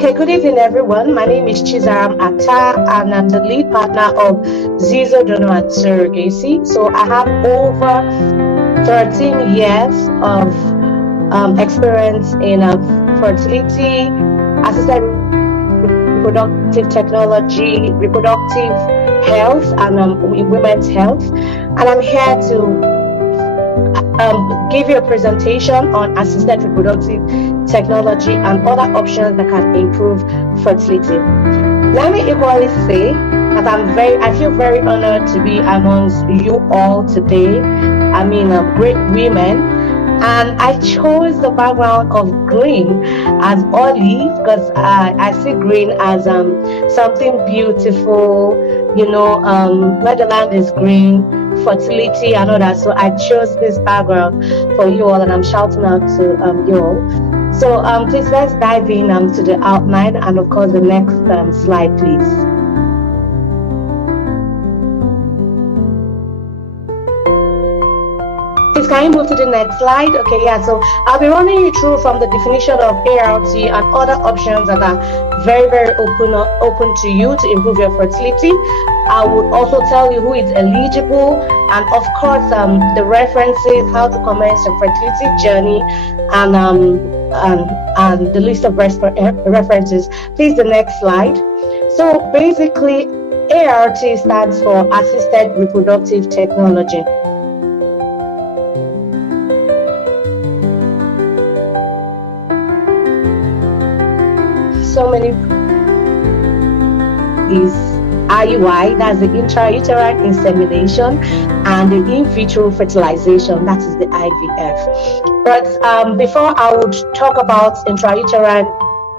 Okay, good evening, everyone. My name is Chizaram Atta, and I'm the lead partner of Zizo Donor and Surrogacy. So I have over 13 years of experience in fertility, assisted reproductive technology, reproductive health, and women's health. And I'm here to give you a presentation on assisted reproductive technology and other options that can improve fertility. Let me equally say that I feel very honored to be amongst you all today. I mean, great women, and I chose the background of green as olive because I see green as something beautiful. Where the land is green, fertility and all that. So I chose this background for you all, and I'm shouting out to you all. So please let's dive in to the outline, and of course the next slide, please. Please can you move to the next slide? Okay, yeah. So I'll be running you through from the definition of ART and other options that are very, very open to you to improve your fertility. I would also tell you who is eligible, and of course the references, how to commence your fertility journey, and the list of references. Please, the next slide. So basically, ART stands for Assisted Reproductive Technology. So many is IUI, that's the intrauterine insemination, and the in vitro fertilization, that is the IVF. But before I would talk about intrauterine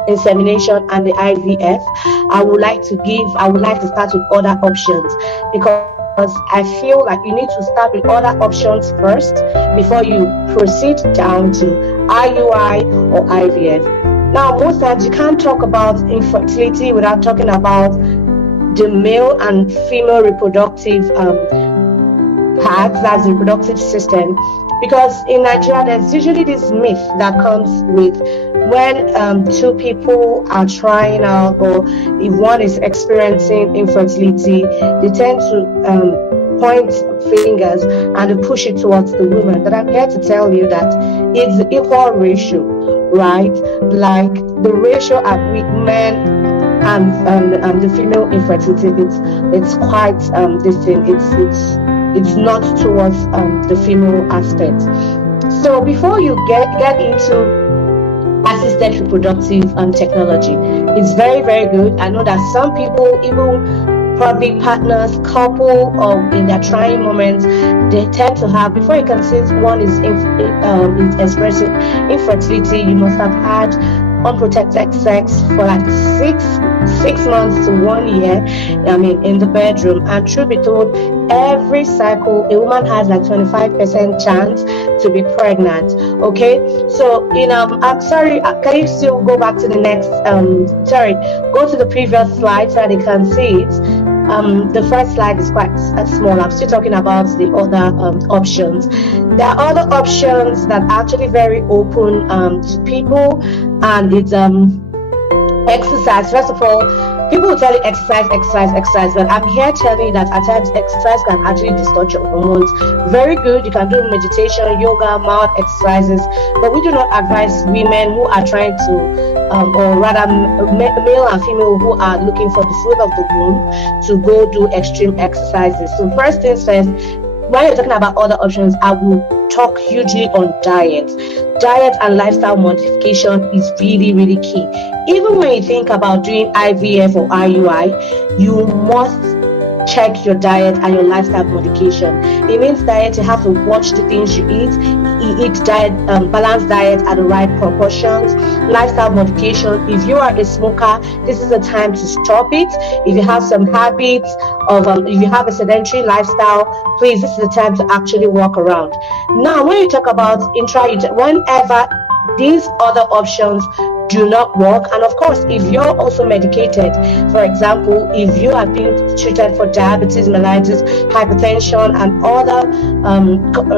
insemination and the IVF, I would like to start with other options, because I feel like you need to start with other options first before you proceed down to IUI or IVF. Now, most times you can't talk about infertility without talking about the male and female reproductive parts, that's the reproductive system, because in Nigeria there's usually this myth that comes with when two people are trying out, or if one is experiencing infertility, they tend to point fingers and push it towards the woman. But I'm here to tell you that it's the equal ratio, right? Like the ratio with men and the female infertility, it's quite distinct. It's not towards the female aspect. So before you get into assisted reproductive technology, it's very, very good. I know that some people, even probably partners, couple, or in their trying moments, they tend to have, before you can say one is expressing infertility, you must have had unprotected sex for like six months to 1 year, in the bedroom. And truth be told, every cycle a woman has like 25% chance to be pregnant. Okay, so I'm sorry, can you still go back to the next go to the previous slide so that you can see it. The first slide is quite small. I'm still talking about the other options. There are other options that are actually very open to people, and it's exercise. First of all, people will tell you exercise, but I'm here telling you that at times exercise can actually distort your hormones. Very good, you can do meditation, yoga, mild exercises, but we do not advise women who are trying to or rather male and female who are looking for the fruit of the womb to go do extreme exercises. So first things first, when you're talking about other options, I will talk hugely on diet. Diet and lifestyle modification is really, really key. Even when you think about doing IVF or IUI, you must check your diet and your lifestyle modification. It means diet, you have to watch the things you eat. Eat diet, balanced diet at the right proportions. Lifestyle modification, if you are a smoker, this is the time to stop it. If you have some habits of if you have a sedentary lifestyle, please, this is the time to actually walk around. Now, when you talk about whenever these other options do not work. And of course, if you're also medicated, for example, if you have been treated for diabetes mellitus, hypertension, and other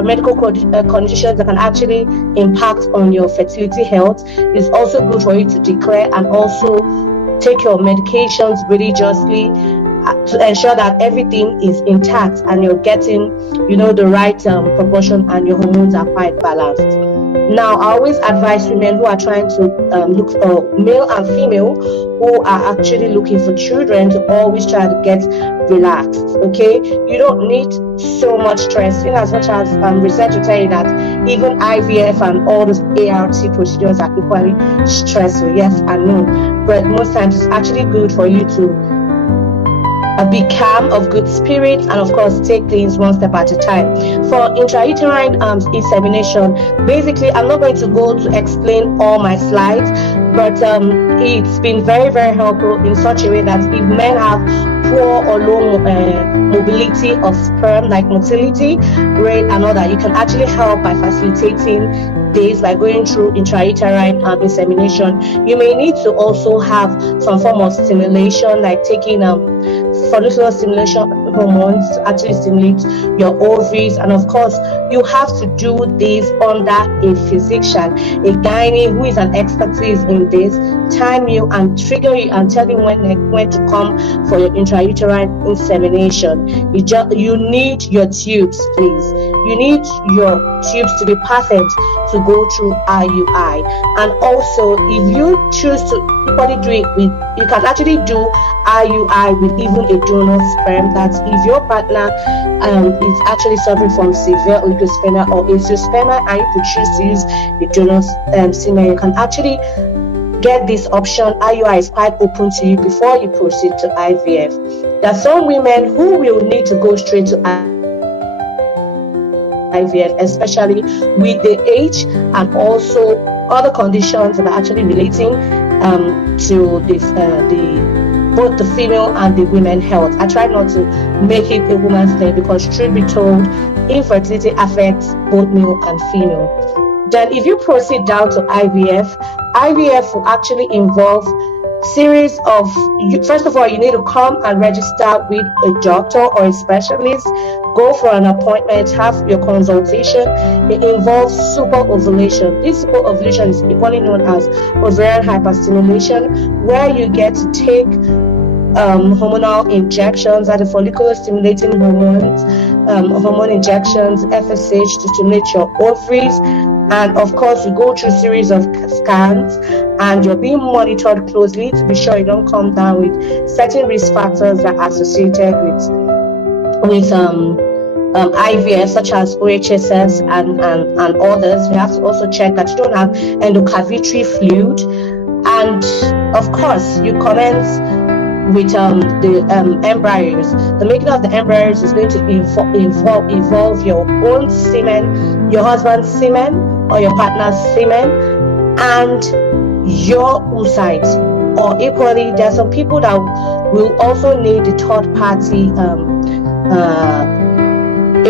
medical conditions that can actually impact on your fertility health, it's also good for you to declare and also take your medications religiously to ensure that everything is intact and you're getting, the right proportion, and your hormones are quite balanced. Now, I always advise women who are trying to look for male and female who are actually looking for children to always try to get relaxed. Okay, you don't need so much stress. In as much as research will tell you that even IVF and all those ART procedures are equally stressful. Yes and no, but most times it's actually good for you to be calm, of good spirits, and of course take things one step at a time. For intrauterine insemination, basically I'm not going to go to explain all my slides, but it's been very, very helpful in such a way that if men have poor or low mobility of sperm, like motility rate and all that, you can actually help by facilitating this by going through intrauterine insemination. You may need to also have some form of stimulation, like taking follicular stimulation hormones to actually stimulate your ovaries. And of course, you have to do this under a physician, a gynae who is an expertise in this, time you and trigger you and tell you when to come for your intrauterine insemination. You need your tubes, please. You need your tubes to be perfect to go through IUI. And also, if you choose to equally do it with, you can actually do IUI with even a donor sperm. That's if your partner is actually suffering from severe oligospermia or azoospermia, and you could choose to use the donor semen, you can actually get this option. IUI is quite open to you before you proceed to IVF. There are some women who will need to go straight to IVF, especially with the age and also other conditions that are actually relating to both the female and the women health. I try not to make it a woman's thing because, truth be told, infertility affects both male and female. Then if you proceed down to IVF will actually involve series of, first of all, you need to come and register with a doctor or a specialist. Go for an appointment, have your consultation. It involves super ovulation. This super ovulation is equally known as ovarian hyperstimulation, where you get to take hormonal injections, that are follicular stimulating hormones, hormone injections, FSH, to stimulate your ovaries. And of course, you go through a series of scans and you're being monitored closely to be sure you don't come down with certain risk factors that are associated with IVF, such as OHSS and others. We have to also check that you don't have endocavitary fluid. And of course, you commence with the embryos. The making of the embryos is going to involve your own semen, your husband's semen, or your partner's semen, and your oocytes. Or equally, there are some people that will also need the third party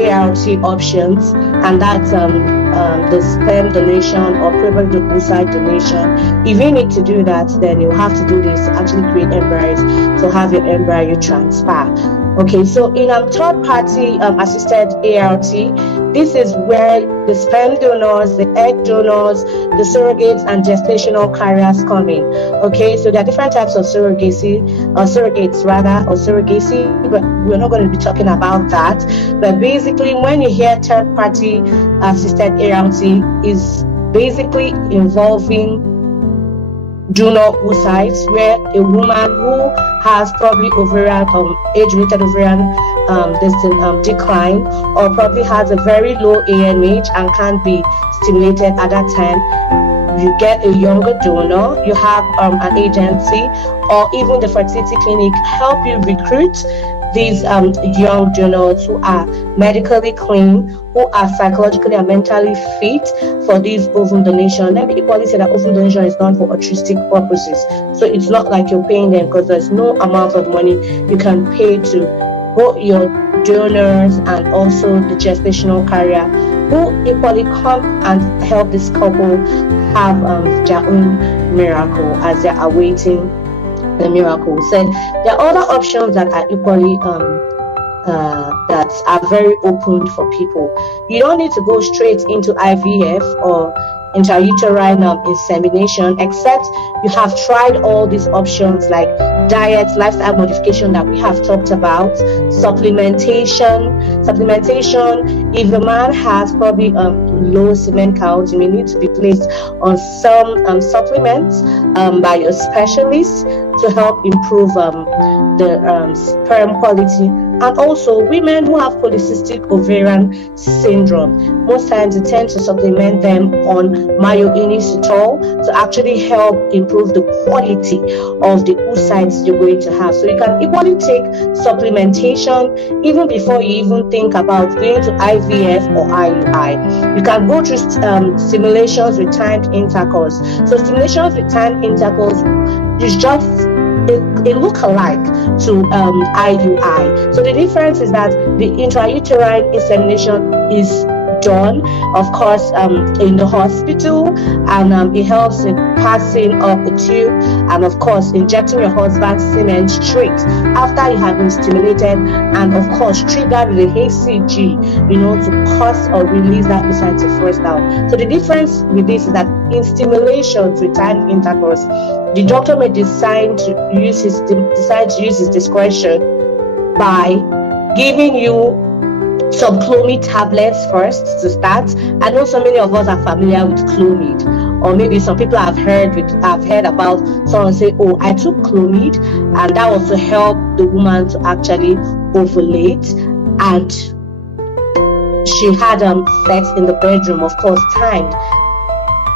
ART options, and that's the sperm donation or probably the oocyte donation. If you need to do that, then you have to do this to actually create embryos to have your embryo transfer. Okay, so in third party assisted ART, this is where the sperm donors, the egg donors, the surrogates, and gestational carriers come in. Okay, so there are different types of surrogacy, or surrogates, but we're not going to be talking about that. But basically, when you hear third party assisted ART, is basically involving donor oocytes, where a woman who has probably ovarian age-related ovarian decline, or probably has a very low AMH and can't be stimulated at that time, you get a younger donor. You have an agency or even the fertility clinic help you recruit these young donors who are medically clean, who are psychologically and mentally fit for this ovum donation. Let me equally say that ovum donation is done for altruistic purposes. So it's not like you're paying them, because there's no amount of money you can pay to both your donors and also the gestational carrier, who equally come and help this couple have their own miracle as they're awaiting the miracle. So there are other options that are equally that are very open for people. You don't need to go straight into IVF or intrauterine insemination, except you have tried all these options like diet, lifestyle modification that we have talked about, supplementation. If a man has probably low semen count, you may need to be placed on some supplements by your specialist to help improve the sperm quality. And also women who have polycystic ovarian syndrome, most times they tend to supplement them on myo-inositol to actually help improve the quality of the oocytes you're going to have. So you can equally take supplementation even before you even think about going to IVF or IUI. You can go through stimulations with timed intercourse. So stimulations with timed intercourse is just a look-alike to IUI. So the difference is that the intrauterine insemination is done, of course, in the hospital, and it helps in passing up a tube and, of course, injecting your husband's semen straight after you have been stimulated, and, of course, triggered with a HCG, to cause or release that oocyte to first out. So the difference with this is that in stimulations with timed intercourse, the doctor may decide to use his discretion by giving you some Clomid tablets first to start. I know so many of us are familiar with Clomid, or maybe some people have heard about someone say, "Oh, I took Clomid, and that was to help the woman to actually ovulate," and she had sex in the bedroom, of course, timed.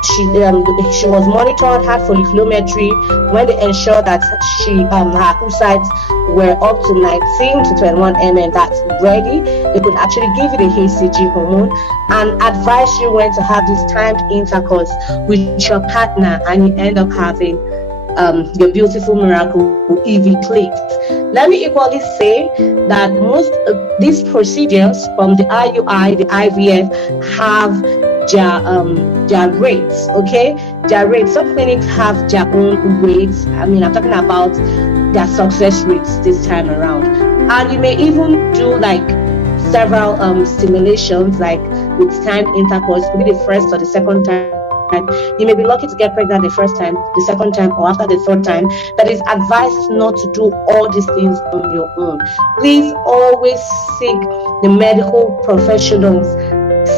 She was monitored, had folliculometry. When they ensured that her oocytes were up to 19 to 21 mm, that's ready, they could actually give you the HCG hormone and advise you when to have this timed intercourse with your partner, and you end up having your beautiful miracle EV. Let me equally say that most of these procedures from the IUI, the IVF, have their rates, okay? Their rates. Some clinics have their own rates. I'm talking about their success rates this time around. And you may even do like several stimulations, like with timed intercourse. It could be the first or the second time. You may be lucky to get pregnant the first time, the second time, or after the third time. But it's advised not to do all these things on your own. Please always seek the medical professionals.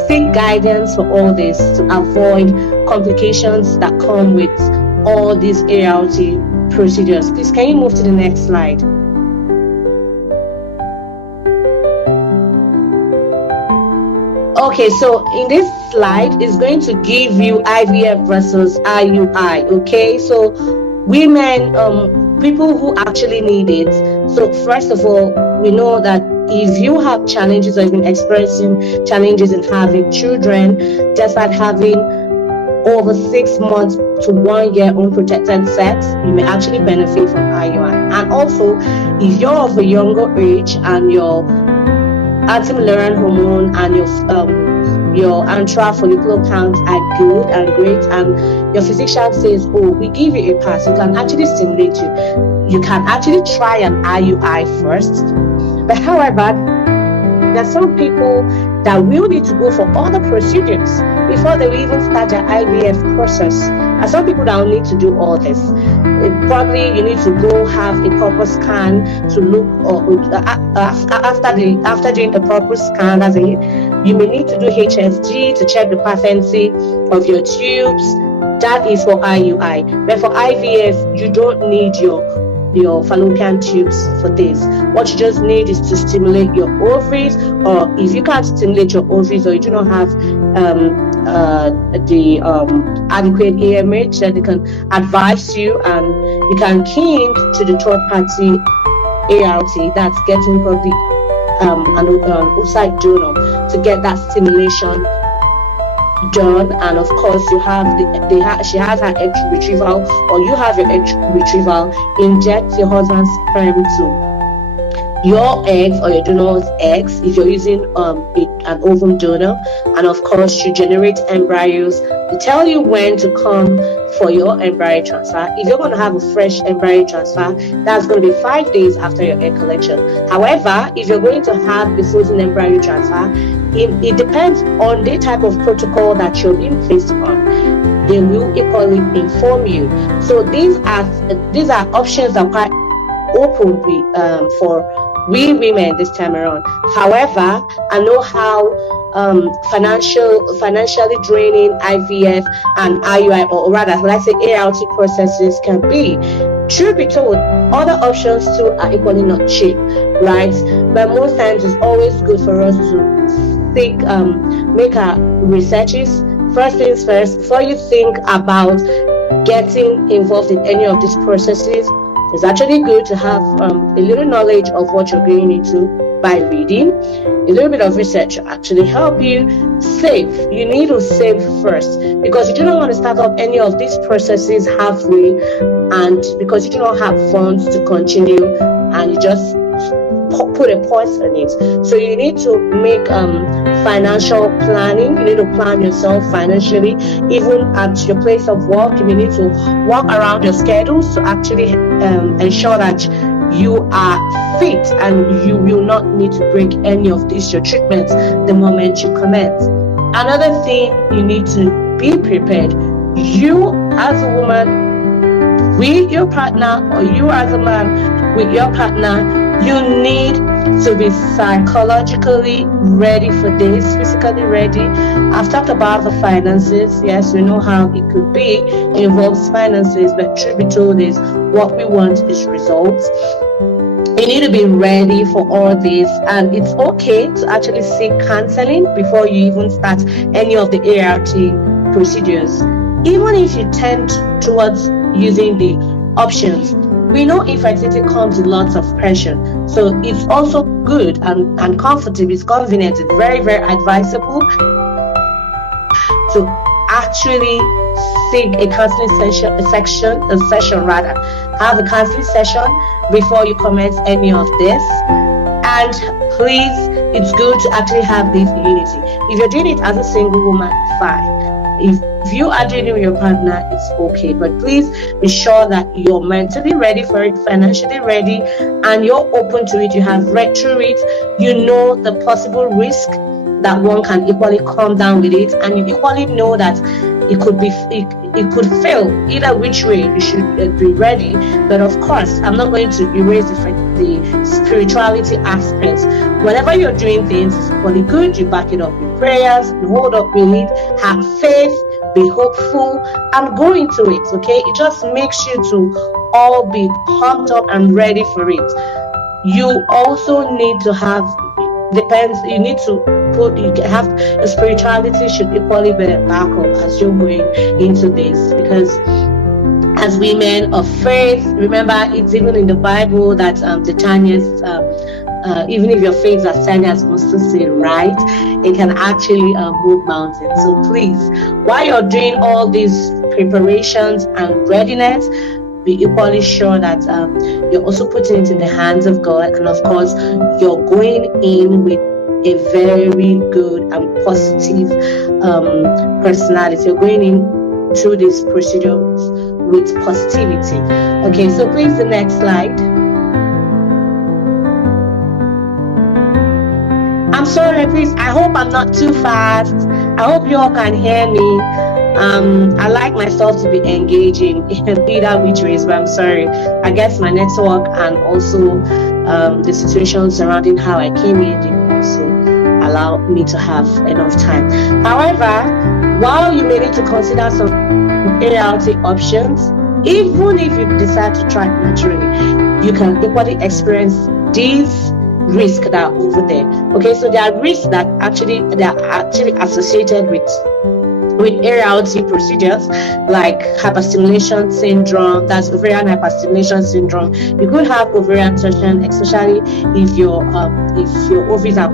Seek guidance for all this to avoid complications that come with all these ART procedures. Please, can you move to the next slide? Okay, so in this slide is going to give you IVF versus IUI. Okay, so women, people who actually need it. So first of all, we know that if you have challenges or you've been experiencing challenges in having children, despite having over 6 months to 1 year unprotected sex, you may actually benefit from IUI. And also, if you're of a younger age and your anti-Mullerian hormone and your intra-follicular counts are good and great, and your physician says, "Oh, we give you a pass," you can actually stimulate you. You can actually try an IUI first. But however, there are some people that will need to go for other procedures before they will even start their IVF process. And some people that will need to do all this. Probably you need to go have a proper scan to look, or after doing a proper scan, you may need to do HSG to check the patency of your tubes. That is for IUI. But for IVF, you don't need your fallopian tubes for this. What you just need is to stimulate your ovaries, or if you can't stimulate your ovaries or you do not have the adequate AMH, that they can advise you, and you can key in to the third party ART that's getting probably an oocyte donor to get that stimulation done. And of course, you have she has her egg retrieval, or you have your egg retrieval. Inject your husband's sperm to your eggs or your donor's eggs if you're using an ovum donor, and of course you generate embryos. They tell you when to come for your embryo transfer. If you're going to have a fresh embryo transfer, that's going to be 5 days after your egg collection. However, if you're going to have the frozen embryo transfer, it depends on the type of protocol that you're being placed on. They will equally inform you. So these are options that are quite open for we women this time around. However, I know how financially draining IVF and IUI, or rather let's say ART processes can be. Truth be told, other options too are equally not cheap, right? But most times it's always good for us to make our researches. First things first, before you think about getting involved in any of these processes, it's actually good to have a little knowledge of what you're going into by reading. A little bit of research will actually help you save. You need to save first, because you do not want to start up any of these processes halfway, and because you do not have funds to continue, and you just put a pause on it. So you need to make financial planning. You need to plan yourself financially. Even at your place of work, you need to work around your schedules to actually ensure that you are fit and you will not need to break any of these your treatments the moment you commence. Another thing, you need to be prepared. You as a woman with your partner, or you as a man with your partner, you need to be psychologically ready for this, physically ready. I've talked about the finances. Yes, we know how it could be. It involves finances, but truth be told is what we want is results. You need to be ready for all this, and it's okay to actually seek counseling before you even start any of the ART procedures. Even if you tend towards using the options, we know infertility comes with lots of pressure, so it's also good and comfortable, it's convenient, it's very, very advisable to actually seek a counseling session rather. Have a counseling session before you commence any of this. And please, it's good to actually have this unity. If you're doing it as a single woman, fine. If you are doing it with your partner, it's okay. But please be sure that you're mentally ready for it, financially ready, and you're open to it. You have read through it. You know the possible risk that one can equally come down with it, and you equally know that it could fail either which way. You should be ready. But of course, I'm not going to erase the spirituality aspects. Whenever you're doing things, it's equally good. You back it up with prayers, you hold up with it, have faith, be hopeful, and go into it. Okay, it just makes you to all be pumped up and ready for it. You also need to have you need to have your spirituality should equally be back up as you're going into this, because as women of faith, remember it's even in the Bible that the Tanya's even if your faith as tiny as mustard seed, right, it can actually move mountains. So please, while you're doing all these preparations and readiness, be equally sure that you're also putting it in the hands of God, and of course you're going in with a very good and positive personality. You're going in through these procedures with positivity. Okay, so please, the next slide. I'm sorry, please, I hope I'm not too fast. I hope you all can hear me. I like myself to be engaging either which ways, but I'm sorry. I guess my network and also the situation surrounding how I came in didn't also allow me to have enough time. However, while you may need to consider some ART options, even if you decide to try it naturally, you can equally experience these risks that are over there. Okay, so there are risks that are actually associated with with ART procedures like hyperstimulation syndrome, that's ovarian hyperstimulation syndrome. You could have ovarian tension, especially if your ovaries are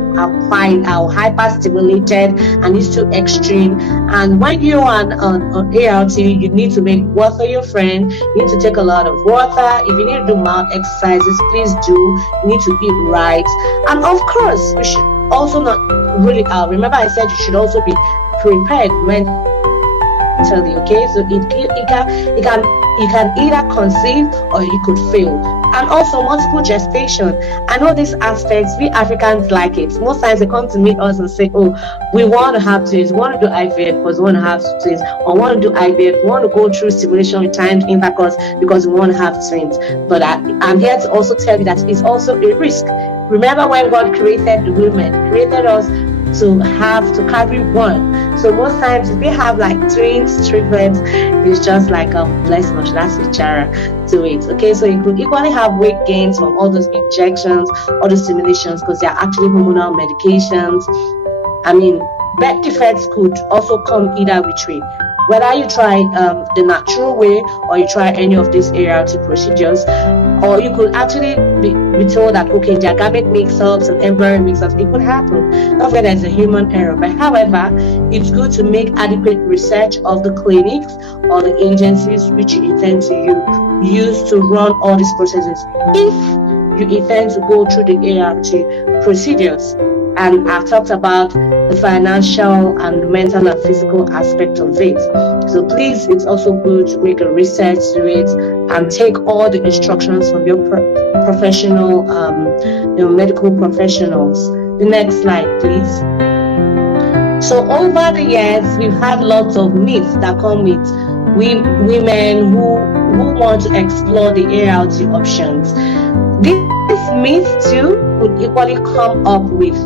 quite hyperstimulated and it's too extreme. And when you're on ART, you need to make water your friend. You need to take a lot of water. If you need to do mild exercises, please do. You need to eat right, and of course, we should also not really remember I said you should also be prepared mentally. Okay, so you can either conceive or you could fail. And also multiple gestation. I know these aspects, we Africans like it. Most times they come to meet us and say, oh, we want to have twins, we want to do IVF because we want to have twins, or want to do IVF, we want to go through stimulation with timed intercourse because we want to have twins. But I'm here to also tell you that it's also a risk. Remember when God created the women, created us to carry one. So most times if we have like twins, triplets, it's just like bless much, that's a chara to it. Okay, so you could equally have weight gains from all those injections, all those stimulations, because they are actually hormonal medications. I mean, birth defects could also come either which way. Whether you try the natural way or you try any of these ART procedures, or you could actually be told that, okay, their gamete mix-ups and embryo mix-ups, it could happen. Don't forget there's a human error. But however, it's good to make adequate research of the clinics or the agencies which you intend to use to run all these processes if you intend to go through the ART procedures. And I've talked about the financial and mental and physical aspect of it. So please, it's also good to make a research to it and take all the instructions from your professional, medical professionals. The next slide, please. So over the years, we've had lots of myths that come with women who want to explore the ART options. This myth too would equally come up with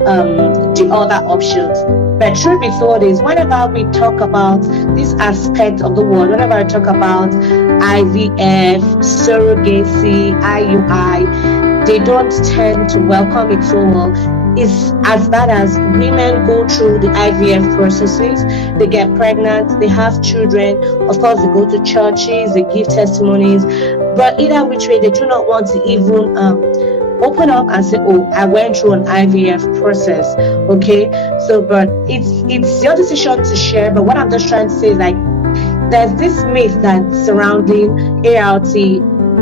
the other options. But truth be told is, whenever we talk about this aspect of the world, whenever I talk about IVF, surrogacy, IUI, they don't tend to welcome it so well. It's as bad as women go through the IVF processes, they get pregnant, they have children, of course they go to churches, they give testimonies, but either which way, they do not want to even open up and say, oh, I went through an IVF process. Okay, so but it's your decision to share. But what I'm just trying to say is, like, there's this myth that's surrounding ART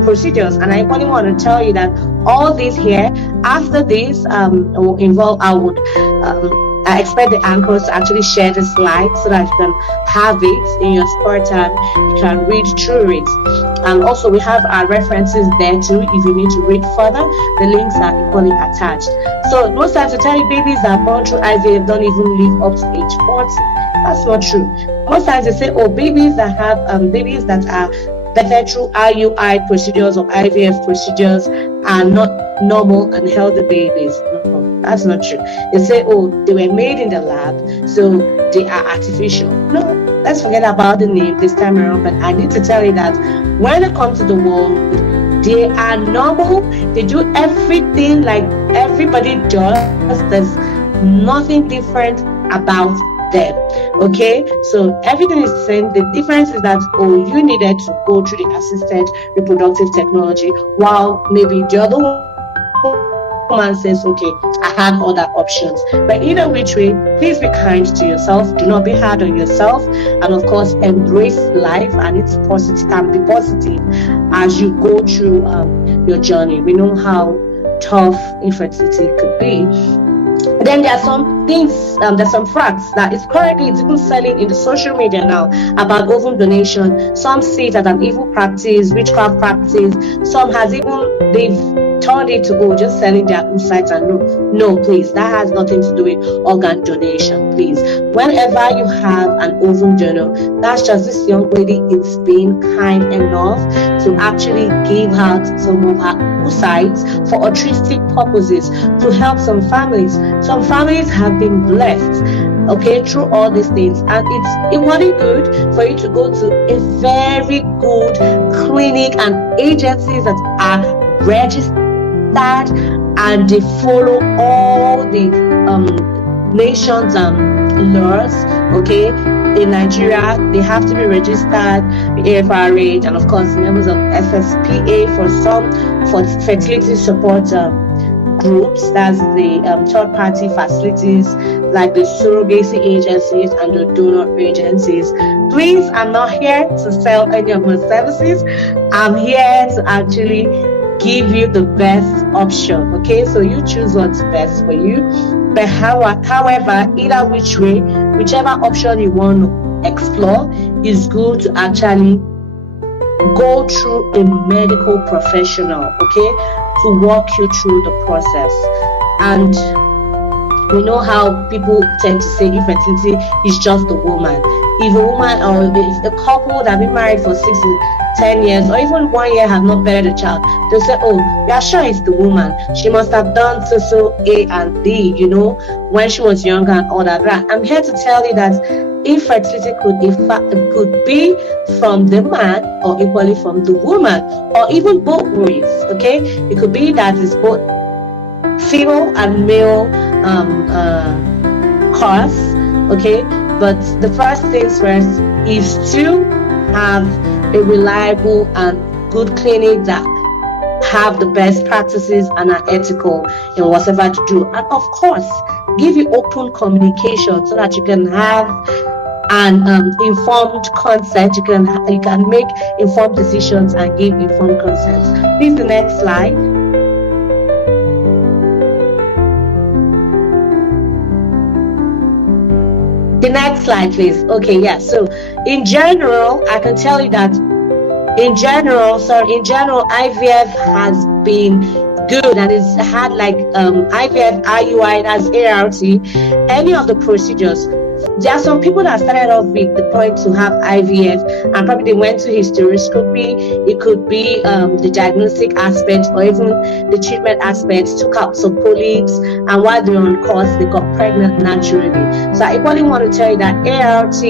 procedures, and I only want to tell you that all this here, after this will involve, I expect the anchors to actually share the slides so that you can have it in your spare time. You can read through it. And also we have our references there too. If you need to read further, the links are equally attached. So most times I tell you, babies that are born through IVF don't even live up to age 40. That's not true. Most times they say, oh, babies that are birthed through IUI procedures or IVF procedures are not normal and healthy babies. No, that's not true. They say, oh, they were made in the lab, so they are artificial. No, let's forget about the name this time around. But I need to tell you that when they come to the world, they are normal. They do everything like everybody does. There's nothing different about them. Okay, so everything is the same. The difference is that, oh, you needed to go through the assisted reproductive technology, while maybe the other woman says, okay, I have other options. But either which way, please be kind to yourself. Do not be hard on yourself, and of course embrace life and its positive, and be positive as you go through your journey. We know how tough infertility could be. Then there are some things, there's some facts that it's even selling in the social media now about ovum donation. Some see it as an evil practice, witchcraft practice. Some they've turned it to just selling their insights. And no, please, that has nothing to do with organ donation. Please, whenever you have an ovum donor, that's just this young lady is being kind enough to actually give out some of her sites for altruistic purposes to help some families. Some families have been blessed, okay, through all these things, and it's equally good for you to go to a very good clinic and agencies that are registered and they follow all the nation's laws. Okay, in Nigeria, they have to be registered, the AFRH, and of course members of SSPA for some for fertility support groups. That's the third-party facilities like the surrogacy agencies and the donor agencies. Please, I'm not here to sell any of my services. I'm here to actually give you the best option. Okay, so you choose what's best for you. But however, either which way, whichever option you want to explore, is good to actually go through a medical professional, okay, to walk you through the process. And we know how people tend to say infertility is just the woman. If a woman or if a couple that have been married for 6 to 10 years or even 1 year have not beared a child, they'll say, oh, we are sure it's the woman. She must have done so A and B, you know, when she was younger and all that. I'm here to tell you that infertility could be from the man or equally from the woman, or even both ways. Okay, it could be that it's both female and male cause. Okay, but the first things first is to have a reliable and good clinic that have the best practices and are ethical in whatever to do, and of course give you open communication so that you can have an informed consent. You can make informed decisions and give informed consent. Please, the next slide. The next slide, please. Okay, yeah. So in general, I can tell you that in general, IVF has been good, and it's had like IVF, IUI, that's ART, any of the procedures. There are some people that started off with the point to have IVF and probably they went to hysteroscopy. It could be the diagnostic aspect or even the treatment aspect, took out some polyps, and while they're on course, they got pregnant naturally. So I equally want to tell you that ART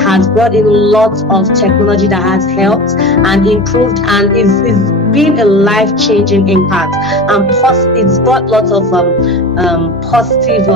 has brought in lots of technology that has helped and improved and is been a life-changing impact, and it's brought lots of positive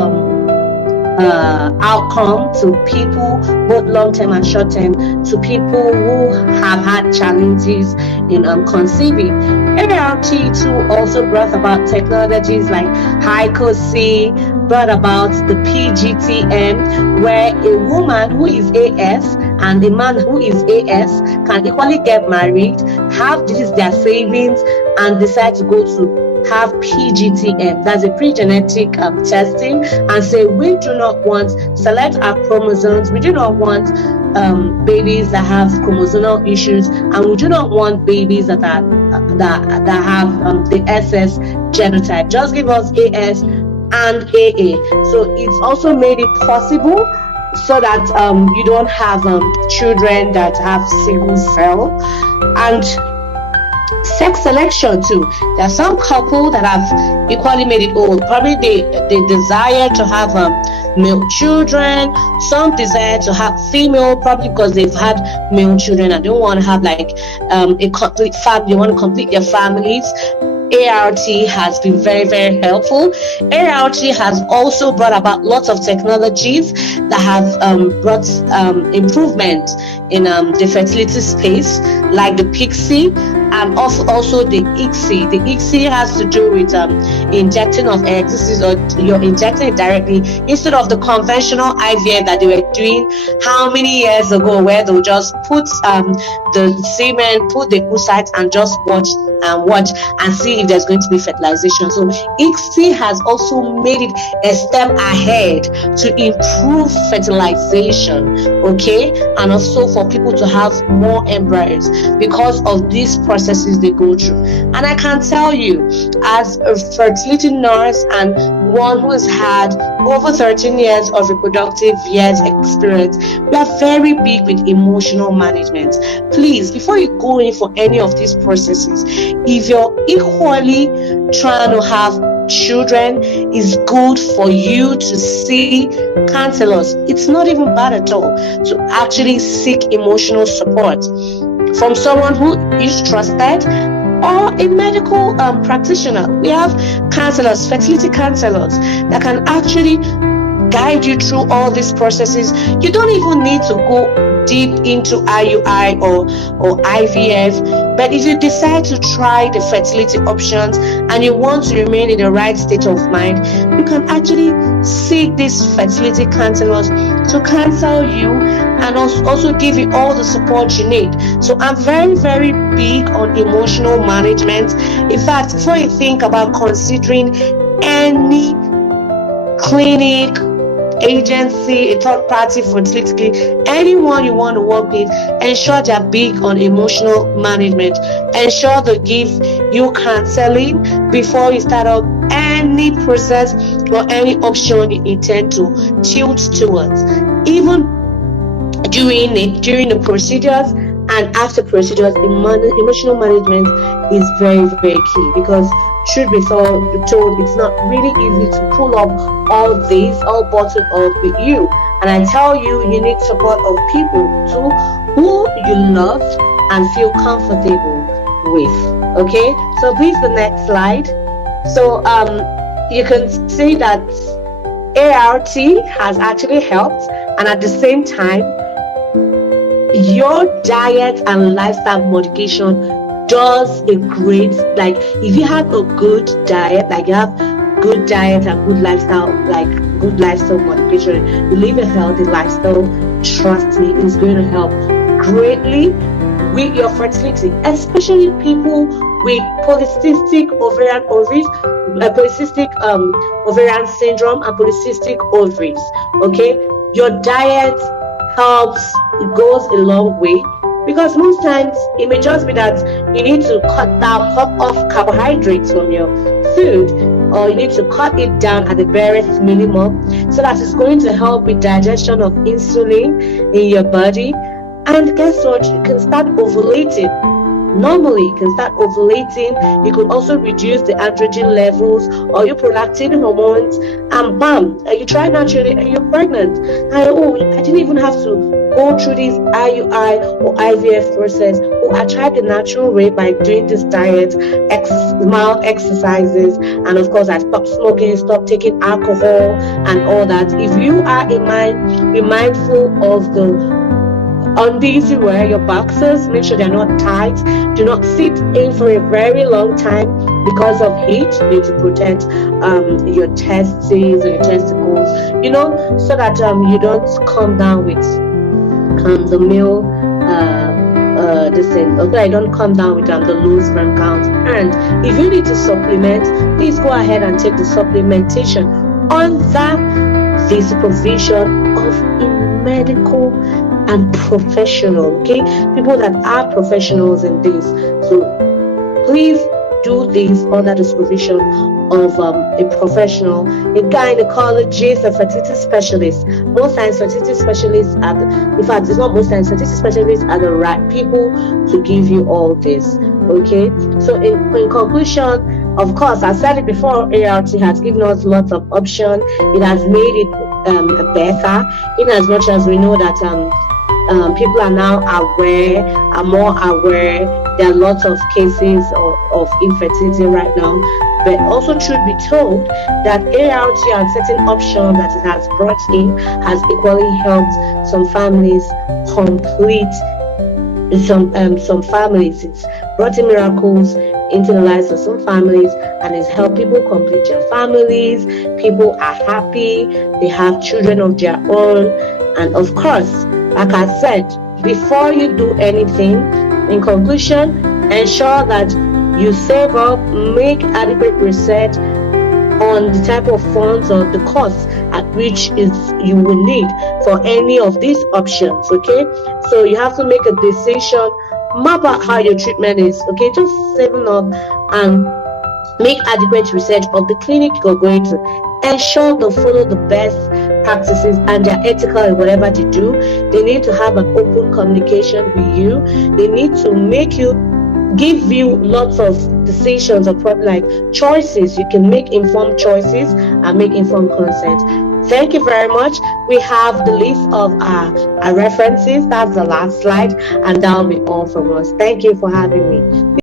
outcome to people, both long-term and short-term, to people who have had challenges in conceiving. ART too also brought about technologies like HICO-C, brought about the PGTM, where a woman who is AS and a man who is AS can equally get married, have their savings, and decide to go to have PGTM, that's a pre-genetic testing, and say we do not want, select our chromosomes, we do not want babies that have chromosomal issues, and we do not want babies that have the SS genotype. Just give us AS and AA. So it's also made it possible so that you don't have children that have single cell. And sex selection too. There are some couple that have equally made it old. Probably they desire to have male children. Some desire to have female, probably because they've had male children and don't want to have like a complete family. They want to complete their families. ART has been very, very helpful. ART has also brought about lots of technologies that have brought improvement in the fertility space, like the PIXI and also the ICSI. The ICSI has to do with injecting of eggs. This is you're injecting it directly instead of the conventional IVF that they were doing how many years ago, where they'll just put the semen, put the oocyte, and just watch and see if there's going to be fertilization. So ICSI has also made it a step ahead to improve fertilization, okay, and also for people to have more embryos because of these processes they go through. And I can tell you, as a fertility nurse and one who has had over 13 years of reproductive years experience, we are very big with emotional management. Please, before you go in for any of these processes, if you're equally trying to have children, it's good for you to see counselors. It's not even bad at all to actually seek emotional support from someone who is trusted or a medical practitioner. We have counselors, fertility counselors, that can actually guide you through all these processes. You don't even need to go deep into IUI or IVF. But if you decide to try the fertility options and you want to remain in the right state of mind, you can actually seek these fertility counselors to counsel you and also give you all the support you need. So I'm very, very big on emotional management. In fact, before you think about considering any clinic, agency, a third party fertility clinic, anyone you want to work with, ensure they're big on emotional management. Ensure they give you counseling before you start up any process or any option you intend to tilt towards. Even during the procedures and after procedures, emotional management is very, very key, because truth be told, it's not really easy to pull up all bottled up with you. And I tell you, you need support of people too who you love and feel comfortable with. Okay, so please, the next slide. So you can see that ART has actually helped, and at the same time, your diet and lifestyle modification does a great, like if you have a good diet, like you have good diet and good lifestyle modification, you live a healthy lifestyle, trust me, it's going to help greatly with your fertility, especially people with polycystic ovarian syndrome and polycystic ovaries. Okay, your diet helps, it goes a long way, because most times it may just be that you need to cut off carbohydrates from your food, or you need to cut it down at the barest minimum, so that it's going to help with digestion of insulin in your body. And guess what? You can start ovulating. Normally, you can start ovulating. You could also reduce the androgen levels or your prolactin hormones, and bam, you try naturally and you're pregnant. And I didn't even have to go through this IUI or IVF process. I tried the natural way by doing this diet, mild exercises, and of course I stopped smoking, stopped taking alcohol and all that. If you are be mindful of the undies you wear, your boxers, make sure they're not tight. Do not sit in for a very long time because of heat. You need to protect your testes or your testicles, so that you don't come down with the male I don't come down with the low sperm count. And if you need to supplement, please go ahead and take the supplementation under the supervision of a medical and professional, okay? People that are professionals in this. So please do this under the supervision of a professional, a gynecologist, a fertility specialist. Most times fertility specialists it's not most times, fertility specialists are the right people to give you all this, okay? So in conclusion, of course, I said it before, ART has given us lots of options. It has made it better, in as much as we know that people are now more aware. There are lots of cases of infertility right now. But also, truth be told, that ART and certain options that it has brought in has equally helped some families complete some families. It's brought in miracles into the lives of some families, and it's helped people complete their families. People are happy, they have children of their own. And of course, like I said, before you do anything, in conclusion, ensure that you save up, make adequate research on the type of funds or the costs at which you will need for any of these options, okay? So you have to make a decision, map out how your treatment is, okay? Just saving up and make adequate research of the clinic you're going to. Ensure they follow the best practices and they're ethical in whatever they do. They need to have an open communication with you. They need to give you lots of decisions or probably like choices. You can make informed choices and make informed consent. Thank you very much. We have the list of our references. That's the last slide, and that'll be all from us. Thank you for having me.